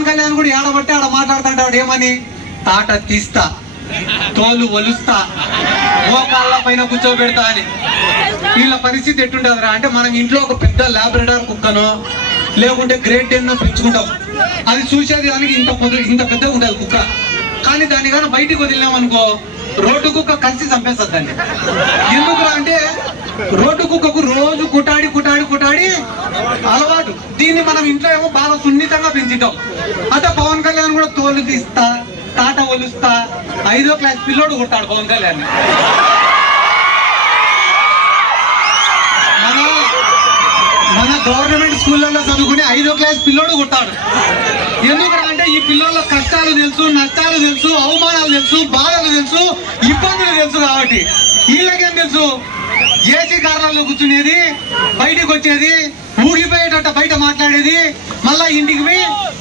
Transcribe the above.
పవన్ కళ్యాణ్ కూడా ఏడబట్టి ఆడ మాట్లాడుతుంటాడు ఏమని, తాట తీస్తా, తోలు ఒలుస్తా, మోకాళ్ళ పైన కూర్చోబెడతా అని. వీళ్ళ పరిస్థితి ఎట్టుంటదిరా అంటే, మనం ఇంట్లో ఒక పెద్ద లాబ్రడార్ కుక్కనో లేకుంటే గ్రేట్ డేన్నో పెంచుకుంటాం. అది చూసేది దానికి ఇంత పెద్దగా ఉండదు కుక్క. కానీ దాన్ని కానీ బయటికి వదిలినామనుకో, రోడ్డు కుక్క కలిసి చంపేస్తుంది దాన్ని. ఎందుకురా అంటే, రోడ్డు కుక్కకు రోజు కుటాడి కుటాడి కుటాడి అలవాటు. దీన్ని మనం ఇంట్లో ఏమో బాగా సున్నితంగా పెంచుతాం. అంటే పవన్ కళ్యాణ్ కూడా తోలు తీస్తా, తాట ఒలుస్తా, 5వ క్లాస్ పిల్లోడు కొడతాడు పవన్ కళ్యాణ్. మన గవర్నమెంట్ స్కూళ్ళల్లో చదువుకుని 5వ క్లాస్ పిల్లోడు కొట్టాడు. ఎందుకంటే ఈ పిల్లల కష్టాలు తెలుసు, నష్టాలు తెలుసు, అవమానాలు తెలుసు, బాధలు తెలుసు, ఇబ్బందులు తెలుసు. కాబట్టి వీళ్ళకేం తెలుసు, ఏసీ కార్లలో కూర్చునేది, బయటికి వచ్చేది, ఊగిపోయేటట్టు బయట మాట్లాడేది, మళ్ళా ఇంటికి పోయి